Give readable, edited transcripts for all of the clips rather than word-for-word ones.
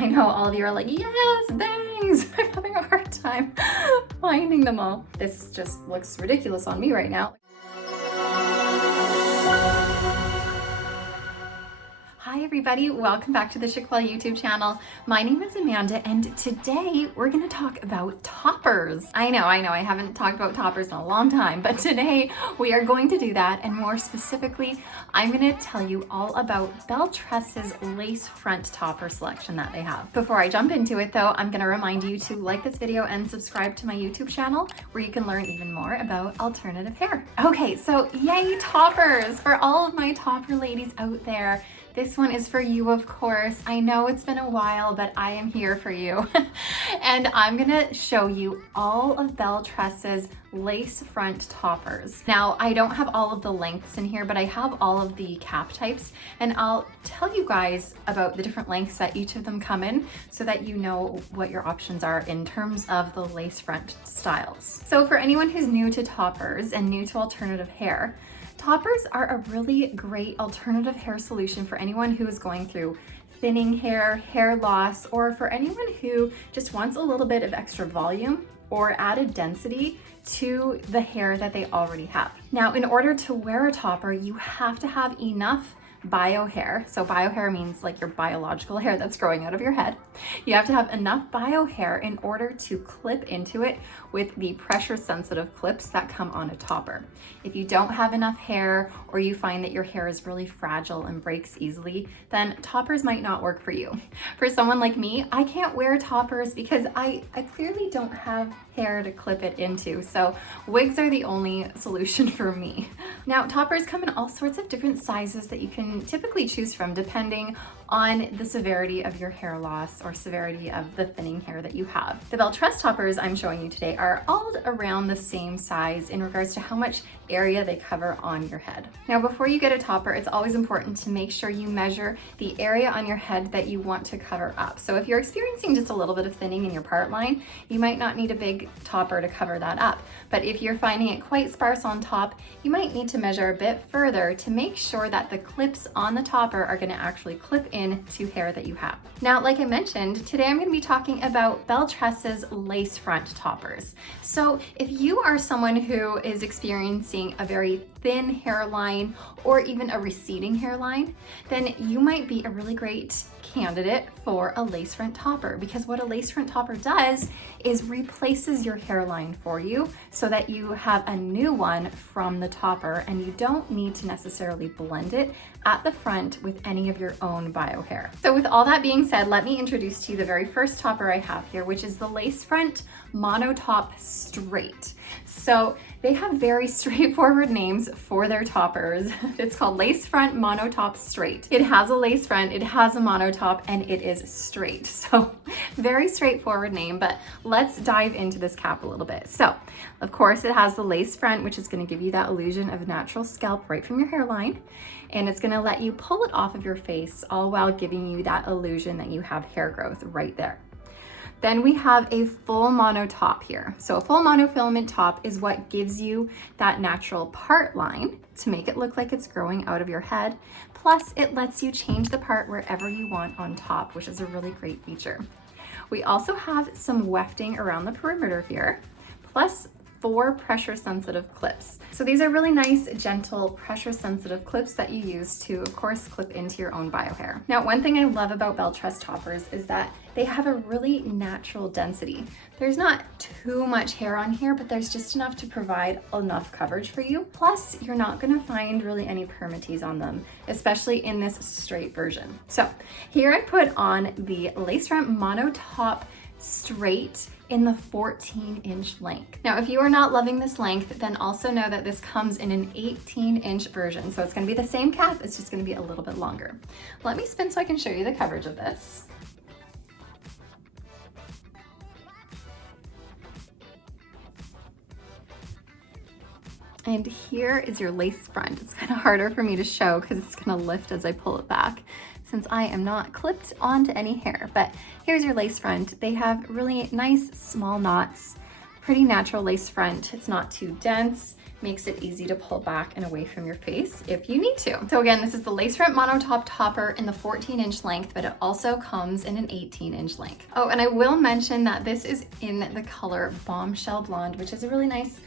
I know all of you are like, yes, bangs. I'm having a hard time finding them all. This just looks ridiculous on me right now. Hi everybody, welcome back to the Chiquel YouTube channel. My name is Amanda and today we're gonna talk about toppers. I know, I haven't talked about toppers in a long time, but today we are going to do that, and more specifically, I'm gonna tell you all about Belle Tress's lace front topper selection that they have. Before I jump into it though, I'm gonna remind you to like this video and subscribe to my YouTube channel where you can learn even more about alternative hair. Okay, so yay toppers! For all of my topper ladies out there, this one is for you, of course. I know it's been a while, but I am here for you. And I'm gonna show you all of Belle Tress's lace front toppers. Now, I don't have all of the lengths in here, but I have all of the cap types, and I'll tell you guys about the different lengths that each of them come in so that you know what your options are in terms of the lace front styles. So for anyone who's new to toppers and new to alternative hair, toppers are a really great alternative hair solution for anyone who is going through thinning hair, hair loss, or for anyone who just wants a little bit of extra volume or added density to the hair that they already have. Now, in order to wear a topper, you have to have enough bio hair. So bio hair means like your biological hair that's growing out of your head. You have to have enough bio hair in order to clip into it with the pressure sensitive clips that come on a topper. If you don't have enough hair, or you find that your hair is really fragile and breaks easily, then toppers might not work for you. For someone like me, I can't wear toppers because I clearly don't have hair to clip it into. So wigs are the only solution for me. Now, toppers come in all sorts of different sizes that you can typically choose from depending on the severity of your hair loss or severity of the thinning hair that you have. The Belle Tress toppers I'm showing you today are all around the same size in regards to how much area they cover on your head. Now, before you get a topper, it's always important to make sure you measure the area on your head that you want to cover up. So if you're experiencing just a little bit of thinning in your part line, you might not need a big topper to cover that up. But if you're finding it quite sparse on top, you might need to measure a bit further to make sure that the clips on the topper are going to actually clip in to hair that you have. Now, like I mentioned, today I'm going to be talking about Belle Tress's lace front toppers. So if you are someone who is experiencing a very thin hairline or even a receding hairline, then you might be a really great candidate for a lace front topper, because what a lace front topper does is replaces your hairline for you so that you have a new one from the topper and you don't need to necessarily blend it at the front with any of your own bio hair. So with all that being said, let me introduce to you the very first topper I have here, which is the lace front mono top straight. So they have very straightforward names for their toppers. It's called lace front mono top straight. It has a lace front, it has a mono top, and it is straight. So very straightforward name, but let's dive into this cap a little bit. So of course it has the lace front, which is going to give you that illusion of natural scalp right from your hairline. And it's going to let you pull it off of your face, all while giving you that illusion that you have hair growth right there. Then we have a full mono top here. So a full monofilament top is what gives you that natural part line to make it look like it's growing out of your head. Plus it lets you change the part wherever you want on top, which is a really great feature. We also have some wefting around the perimeter here, plus 4 pressure sensitive clips. So these are really nice, gentle, pressure sensitive clips that you use to, of course, clip into your own bio hair. Now, one thing I love about Belle Tress toppers is that they have a really natural density. There's not too much hair on here, but there's just enough to provide enough coverage for you. Plus, you're not gonna find really any permatease on them, especially in this straight version. So here I put on the lace front mono top straight in the 14-inch length. Now, if you are not loving this length, then also know that this comes in an 18-inch version. So it's gonna be the same cap, it's just gonna be a little bit longer. Let me spin so I can show you the coverage of this. And here is your lace front. It's kind of harder for me to show because it's gonna lift as I pull it back, since I am not clipped onto any hair. But here's your lace front. They have really nice small knots, pretty natural lace front. It's not too dense, makes it easy to pull back and away from your face if you need to. So again, this is the lace front monotop topper in the 14-inch length, but it also comes in an 18-inch length. Oh, and I will mention that this is in the color Bombshell Blonde, which is a really nice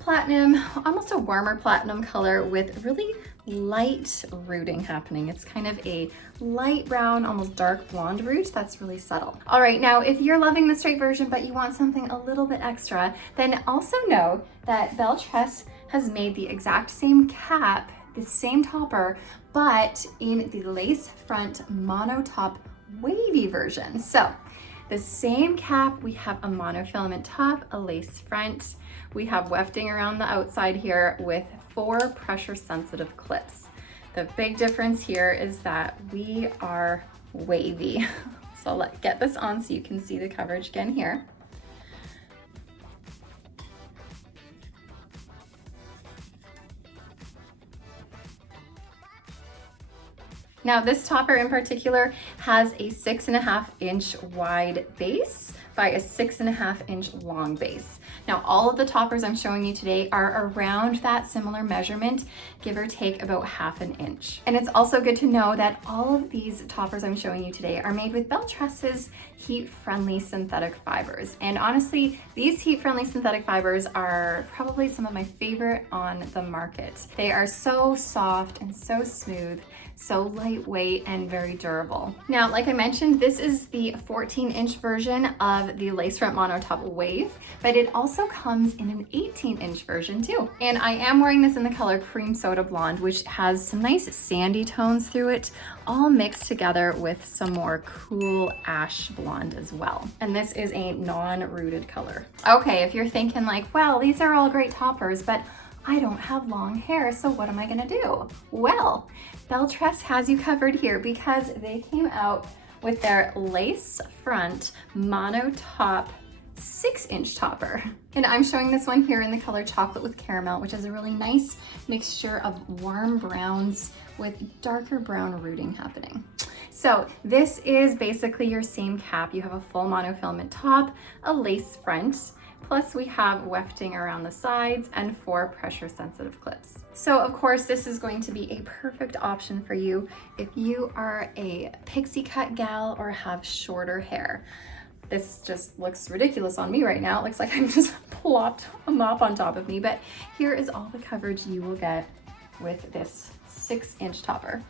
platinum, almost a warmer platinum color with really light rooting happening. It's kind of a light brown, almost dark blonde root that's really subtle. All right, now if you're loving the straight version but you want something a little bit extra, then also know that Belle Tress has made the exact same cap, the same topper, but in the lace front monotop wavy version. So the same cap, we have a monofilament top, a lace front. We have wefting around the outside here with 4 pressure sensitive clips. The big difference here is that we are wavy. So let's get this on so you can see the coverage again here. Now this topper in particular has a 6.5-inch wide base by a 6.5-inch long base. Now all of the toppers I'm showing you today are around that similar measurement, give or take about 1/2 inch. And it's also good to know that all of these toppers I'm showing you today are made with Belle Tress's heat-friendly synthetic fibers. And honestly, these heat-friendly synthetic fibers are probably some of my favorite on the market. They are so soft and so smooth, so lightweight and very durable. Now, like I mentioned, this is the 14-inch version of the lace front monotop wave, but it also comes in an 18-inch version too. And I am wearing this in the color Cream Soda Blonde, which has some nice sandy tones through it, all mixed together with some more cool ash blonde as well. And this is a non-rooted color. Okay, if you're thinking like, well, these are all great toppers, but I don't have long hair, so what am I gonna do? Well, Belle Tress has you covered here because they came out with their lace front monotop 6-inch topper. And I'm showing this one here in the color Chocolate with Caramel, which is a really nice mixture of warm browns with darker brown rooting happening. So this is basically your same cap. You have a full monofilament top, a lace front, plus we have wefting around the sides and 4 pressure sensitive clips. So of course this is going to be a perfect option for you if you are a pixie cut gal or have shorter hair. This just looks ridiculous on me right now. It looks like I'm just plopped a mop on top of me, but here is all the coverage you will get with this 6-inch topper.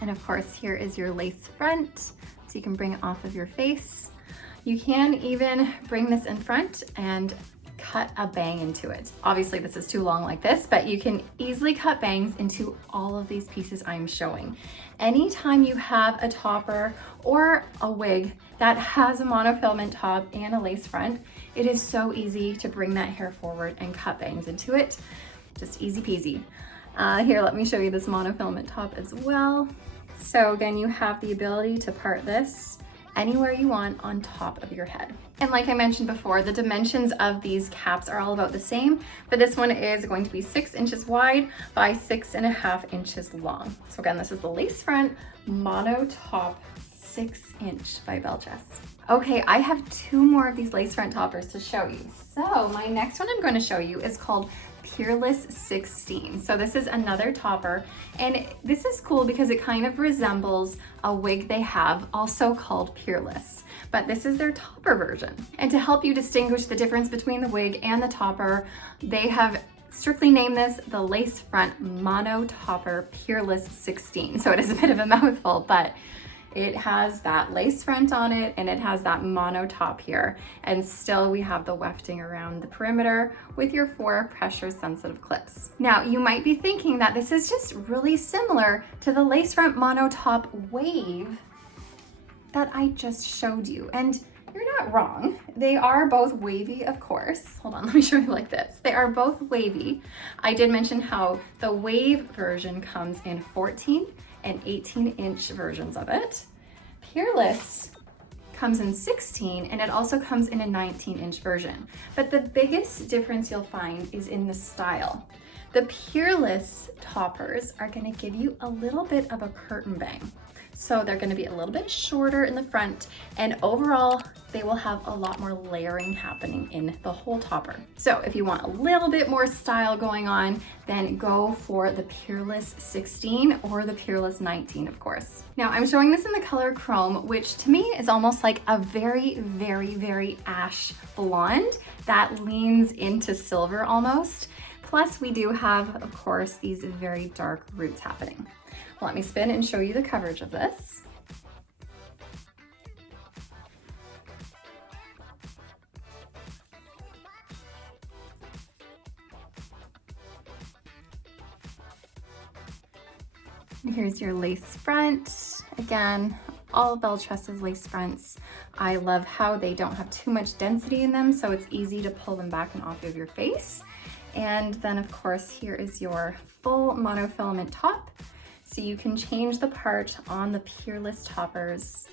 And of course, here is your lace front, so you can bring it off of your face. You can even bring this in front and cut a bang into it. Obviously this is too long like this, but you can easily cut bangs into all of these pieces I'm showing. Anytime you have a topper or a wig that has a monofilament top and a lace front, it is so easy to bring that hair forward and cut bangs into it. Just easy peasy. Here, let me show you this monofilament top as well. So again, you have the ability to part this anywhere you want on top of your head. And like I mentioned before, the dimensions of these caps are all about the same, but this one is going to be 6 inches wide by 6.5 inches long. So again, this is the lace front mono top 6-inch by Belle Tress. Okay, I have 2 more of these lace front toppers to show you. So my next one I'm going to show you is called Peerless 16. So this is another topper, and this is cool because it kind of resembles a wig they have also called Peerless, but this is their topper version. And to help you distinguish the difference between the wig and the topper, they have strictly named this the lace front mono topper Peerless 16. So it is a bit of a mouthful, but it has that lace front on it and it has that mono top here. And still we have the wefting around the perimeter with your 4 pressure sensitive clips. Now you might be thinking that this is just really similar to the lace front mono top wave that I just showed you. And you're not wrong. They are both wavy, of course. Hold on, let me show you like this. They are both wavy. I did mention how the wave version comes in 14 and 18-inch versions of it. Peerless comes in 16 and it also comes in a 19-inch version. But the biggest difference you'll find is in the style. The Peerless toppers are gonna give you a little bit of a curtain bang. So they're gonna be a little bit shorter in the front, and overall, they will have a lot more layering happening in the whole topper. So if you want a little bit more style going on, then go for the Peerless 16 or the Peerless 19, of course. Now I'm showing this in the color Chrome, which to me is almost like a very, very, very ash blonde that leans into silver almost. Plus we do have, of course, these very dark roots happening. Let me spin and show you the coverage of this. And here's your lace front. Again, all of Belle Tress's lace fronts. I love how they don't have too much density in them, so it's easy to pull them back and off of your face. And then of course, here is your full monofilament top. So you can change the part on the Peerless toppers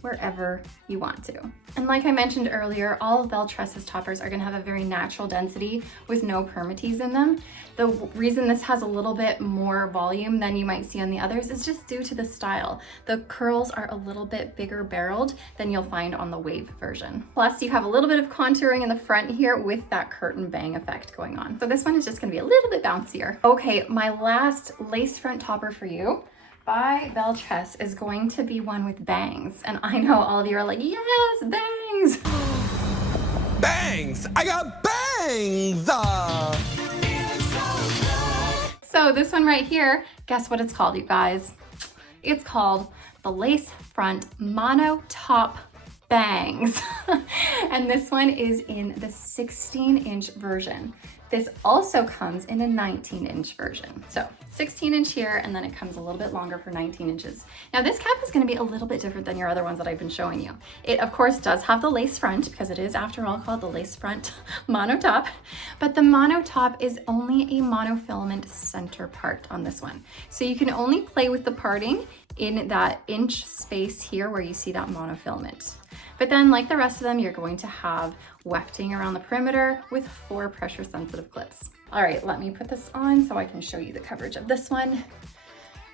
wherever you want to. And like I mentioned earlier, all of Belle Tress's toppers are gonna have a very natural density with no permatease in them. The reason this has a little bit more volume than you might see on the others is just due to the style. The curls are a little bit bigger barreled than you'll find on the wave version. Plus you have a little bit of contouring in the front here with that curtain bang effect going on. So this one is just gonna be a little bit bouncier. Okay, my last lace front topper for you by Belle Tress is going to be one with bangs. And I know all of you are like, yes, bangs. Bangs! I got bangs! So this one right here, guess what it's called, you guys? It's called the Lace Front Mono Top Bangs. And this one is in the 16-inch version. This also comes in a 19-inch version. So 16-inch here, and then it comes a little bit longer for 19 inches. Now this cap is gonna be a little bit different than your other ones that I've been showing you. It of course does have the lace front, because it is after all called the Lace Front Mono Top, but the Mono Top is only a monofilament center part on this one. So you can only play with the parting in that inch space here where you see that monofilament. But then like the rest of them, you're going to have wefting around the perimeter with 4 pressure sensitive clips. All right, let me put this on so I can show you the coverage of this one.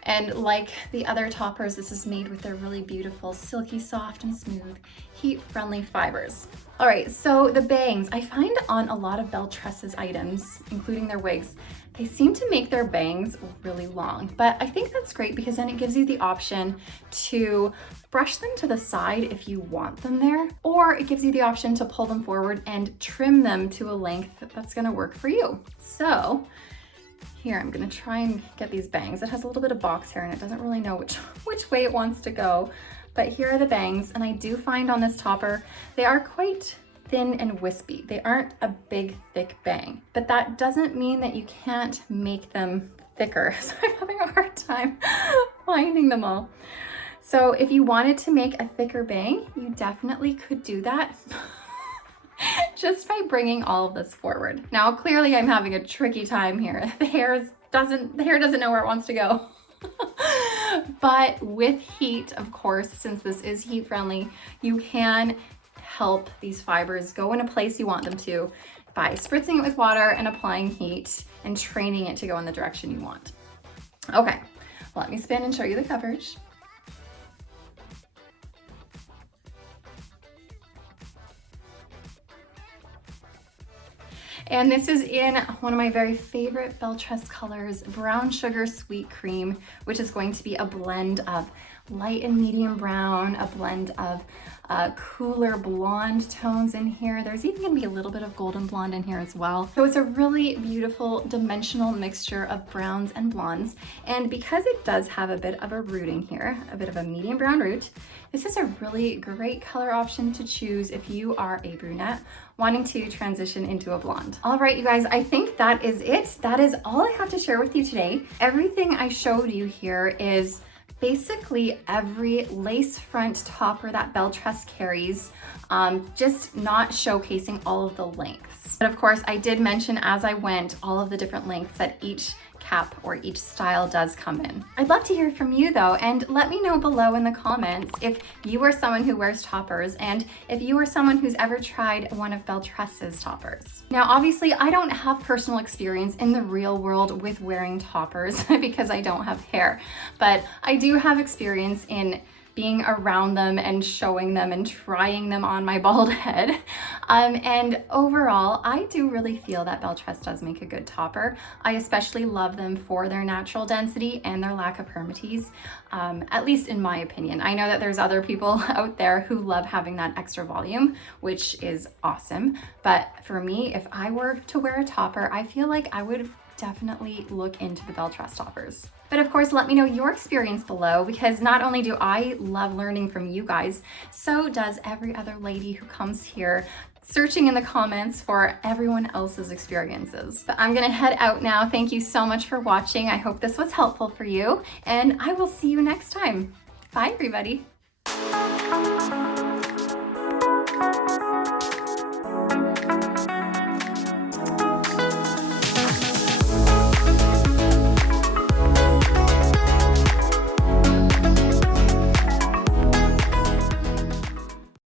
And like the other toppers, this is made with their really beautiful, silky, soft and smooth, heat-friendly fibers. All right, so the bangs, I find on a lot of Belle Tress's items, including their wigs, they seem to make their bangs really long, but I think that's great because then it gives you the option to brush them to the side if you want them there, or it gives you the option to pull them forward and trim them to a length that's gonna work for you. So here, I'm gonna try and get these bangs. It has a little bit of box hair and it doesn't really know which way it wants to go, but here are the bangs, and I do find on this topper, they are quite thin and wispy. They aren't a big, thick bang, but that doesn't mean that you can't make them thicker. So I'm having a hard time finding them all. So if you wanted to make a thicker bang, you definitely could do that just by bringing all of this forward. Now, clearly I'm having a tricky time here. The hair doesn't know where it wants to go. But with heat, of course, since this is heat friendly, you can help these fibers go in a place you want them to by spritzing it with water and applying heat and training it to go in the direction you want. Okay, let me spin and show you the coverage. And this is in one of my very favorite Belle Tress colors, Brown Sugar Sweet Cream, which is going to be a blend of light and medium brown, a blend of cooler blonde tones in here. There's even gonna be a little bit of golden blonde in here as well. So it's a really beautiful dimensional mixture of browns and blondes. And because it does have a bit of a root in here, a bit of a medium brown root, this is a really great color option to choose if you are a brunette wanting to transition into a blonde. All right, you guys, I think that is it. That is all I have to share with you today. Everything I showed you here is basically every lace front topper that Belle Tress carries, just not showcasing all of the lengths. But of course, I did mention as I went all of the different lengths that each cap or each style does come in. I'd love to hear from you though, and let me know below in the comments if you are someone who wears toppers and if you are someone who's ever tried one of Belle Tress's toppers. Now obviously I don't have personal experience in the real world with wearing toppers because I don't have hair, but I do have experience in being around them and showing them and trying them on my bald head. And overall, I do really feel that Belle Tress does make a good topper. I especially love them for their natural density and their lack of permatease, at least in my opinion. I know that there's other people out there who love having that extra volume, which is awesome. But for me, if I were to wear a topper, I feel like I would definitely look into the Belle Tress toppers. But of course, let me know your experience below, because not only do I love learning from you guys, so does every other lady who comes here searching in the comments for everyone else's experiences. But I'm gonna head out now. Thank you so much for watching. I hope this was helpful for you, and I will see you next time. Bye, everybody.